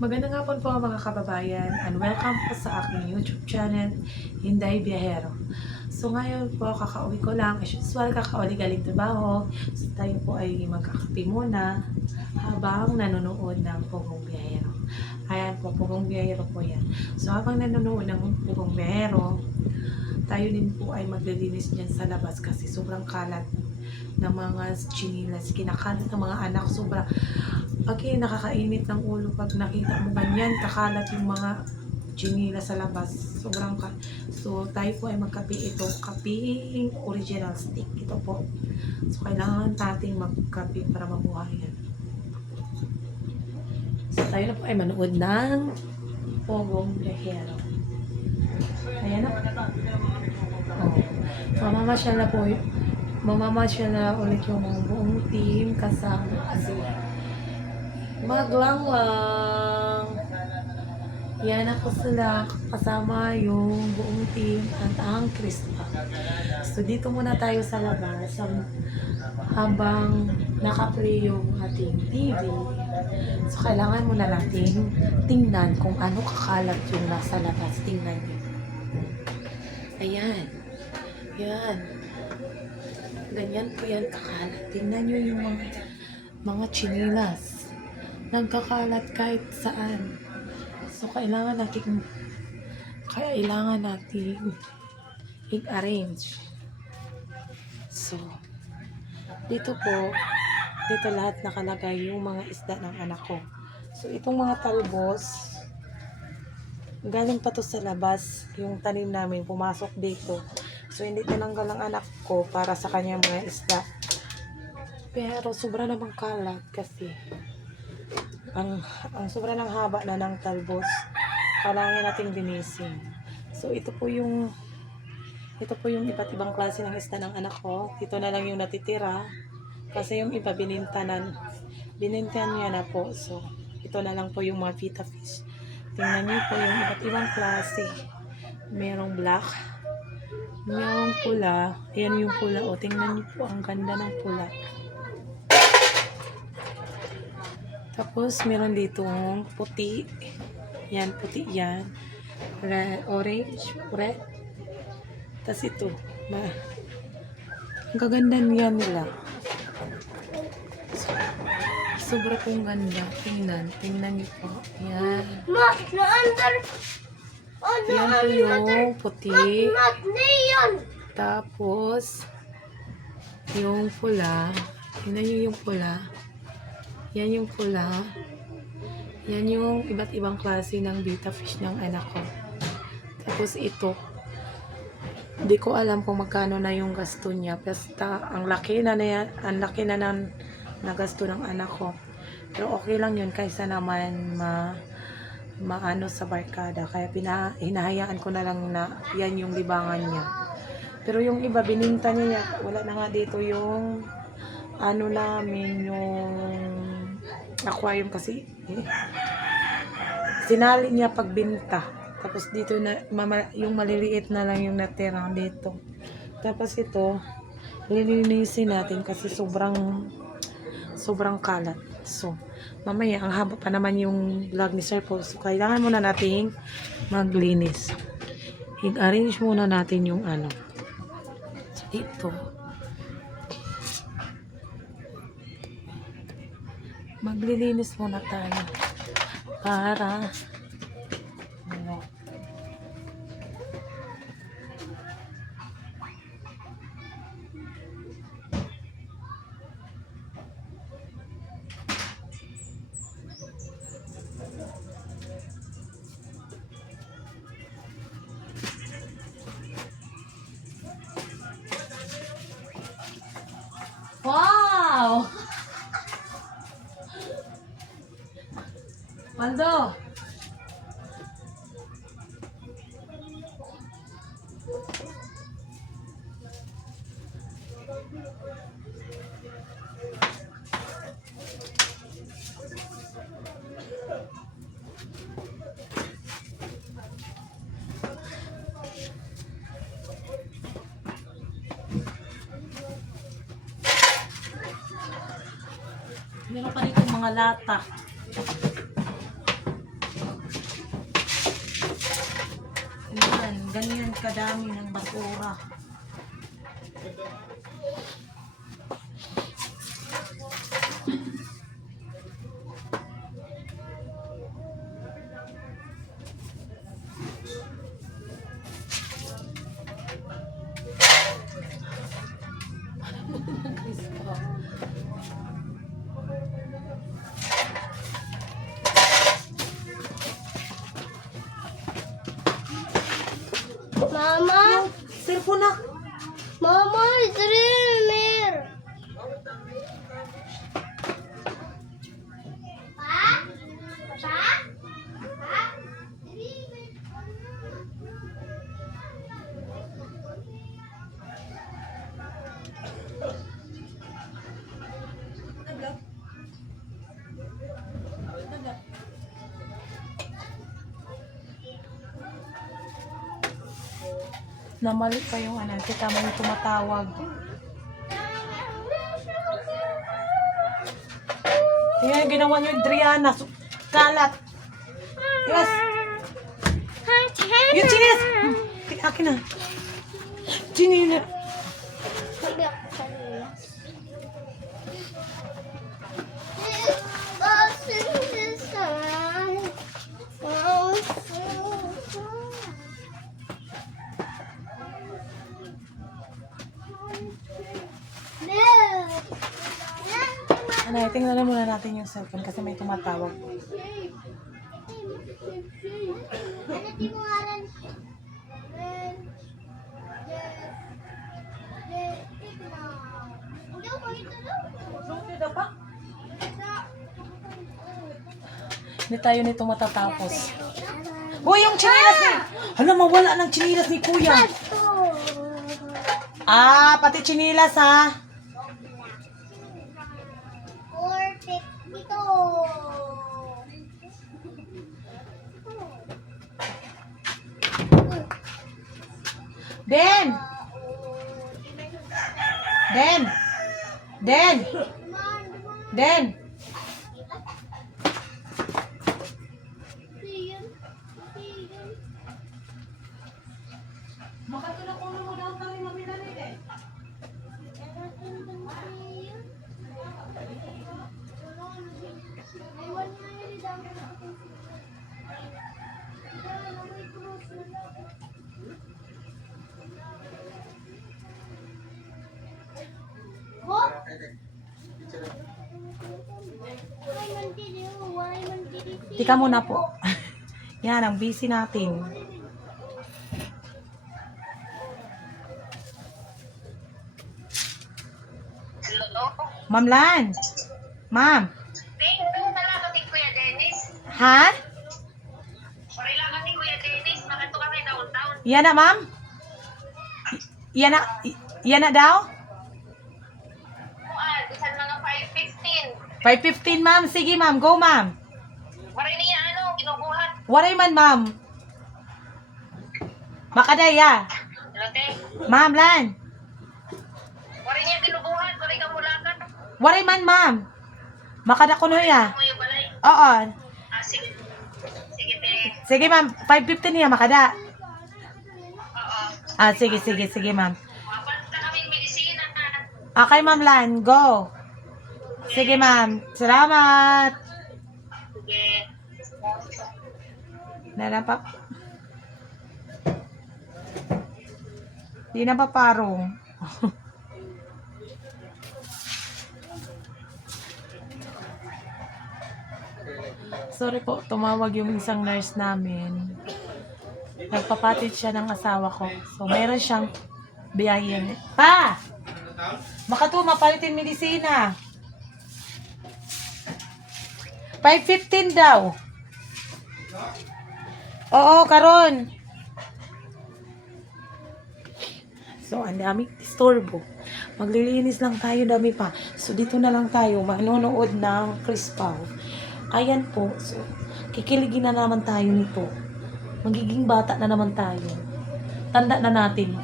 Magandang hapon po mga kababayan and welcome po sa aking YouTube channel, Hinday Biyahero. So ngayon po, kakauwi ko lang. As usual, kakauwi galing trabaho. So tayo po ay magkakape muna habang nanonood ng Pugong Biyahero. Ayan po, Pugong Biyahero po yan. So habang nanonood ng Pugong Biyahero, tayo din po ay maglilinis dyan sa labas kasi sobrang kalat ng mga chinilas. Kinakalat ng mga anak, sobrang okay, nakakainit ng ulo pag nakita mo ganyan, kakalat yung mga chinila sa labas. Sobrang So, tayo po ay magkape ito. Kaping original stick. Ito po. So, kailangan nating magkape para mabuhay yan. So, tayo na po ay manood ng Pugong Biyahero. Ayan na. Oh. Mamamasyal na po. Mamamasyal na ulit yung buong team kasama kasi maglanglang. Yan ako sila kasama yung buong team at ang Krista. So dito muna tayo sa labas habang naka-play yung ating TV. So kailangan muna natin tingnan kung ano kakalat yung nasa labas. Tingnan nyo. Ayan. Yan. Ganyan po yan kakalat. Tingnan nyo yung mga chinilas. Nagkakalat kahit saan. So, kailangan natin i-arrange. So, dito lahat nakalagay yung mga isda ng anak ko. So, itong mga talbos, galing pa to sa labas, yung tanim namin, pumasok dito. So, hindi tinanggal ang anak ko para sa kanyang mga isda. Pero, sobra namang kalat kasi ang sobra ng haba na ng talbos, kailangan nating linisin. So ito po yung iba't ibang klase ng isda ng anak ko. Ito na lang yung natitira kasi yung iba binintan niya na po. So ito na lang po yung mga vita fish. Tingnan niyo po yung iba't ibang klase. Merong black, merong pula. Ayan yung pula. O tingnan niyo po, ang ganda ng pula. Tapos, meron dito puti. Yan, puti yan. Red, orange, red. Tapos ito. Ang kaganda niya nila. Sobra pong ganda. Tingnan niyo po. Yan. Yan po yung puti. Tapos, yung pula. Tingnan niyo yung pula. Yan yung pula. Yan yung iba't ibang klase ng betta fish ng anak ko. Tapos ito. Hindi ko alam kung magkano na yung gasto niya. Basta ang laki na gasto ng anak ko. Pero okay lang yun kaysa naman maano sa barkada. Kaya hinahayaan ko na lang na yan yung libangan niya. Pero yung iba bininta niya. Wala na nga dito yung ano namin yung aquarium kasi sinali niya pagbinta. Tapos dito na yung maliliit na lang yung natira dito. Tapos ito lilinisin natin kasi sobrang kalat. So mamaya ang haba pa naman yung vlog ni Sir Paul. So kailangan muna nating maglinis. I-arrange muna natin yung ano dito. Maglilinis muna tayo para ano. Wow! Mando! Meron pa dito mga lata. ganyan kadami ng basura. Mama, Cellphone na. Mama, it's real. Pa? Pa? Pa? Namali pa yung ano, kita mo yung tumatawag. Yan, ginawa niyo yung Driana. Kalat. Yes. Yung chinis. Akin na. Chinis. Ano, tingnan muna natin yung cellphone kasi may tumatawag. Hindi tayo nito matatapos. Uy, yung chinilas ni... Hala, mawala ng chinilas ni Kuya. Ah, pati chinilas ha. Den! Den! Den! Den! Tika muna po. Yan, ang busy natin. Hello? Ma'am Lan. Ma'am. Tingnan na lang ni Kuya Dennis. Ha? Sorry lang ni Kuya Dennis. Bakit kami downtown? Yan na, ma'am? Yan na daw? Kuan, bisan mga 5:15. 5:15, ma'am. Sige, ma'am. Go, ma'am. Waray niya ano, ginubuhat. Waray man, ma'am. Makadaya. Lote. Ma'am Lan. Waray niya ginubuhat. Waray ka mulakan. Waray man, ma'am. Makada ko ya. Mo yung balay. Oo. Ah, sige. Sige, te. Sige, ma'am. 5:15 niya, makada. Oo. Ah, sige, ma'am. Mapat na kaming medisina. Okay, ma'am Lan. Go. Sige, ma'am. Salamat. Sige. Pa. Di na pa parong. Sorry po, tumawag yung isang nurse namin. Nagpapatid siya ng asawa ko. So, meron siyang biyahin. Pa! Makatu, mapalitin medisina. 5:15 daw. Oo, karon. So, ang daming istorbo. Maglilinis lang tayo, dami pa. So, dito na lang tayo, manonood ng Crispaw. Ayan po. So, kikiligin na naman tayo nito. Magiging bata na naman tayo. Tanda na natin.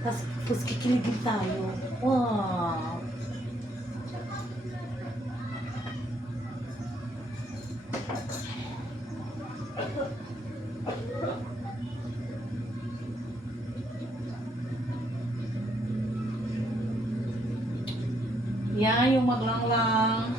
Tapos kikiligin tayo. Wow! Yan, yung maglanglang.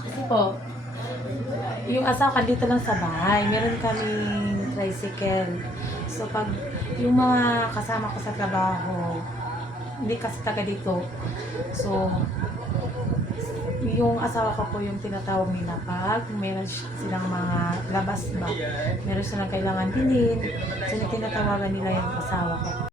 Kasi po, yung asawa ko dito lang sa bahay. Meron kaming tricycle. So, pag yung mga kasama ko sa trabaho, hindi kasi taga dito. So, yung asawa ko po yung tinatawag nila pag meron silang mga labas ba. Meron silang kailangan bilhin. So, tinatawagan nila yung asawa ko.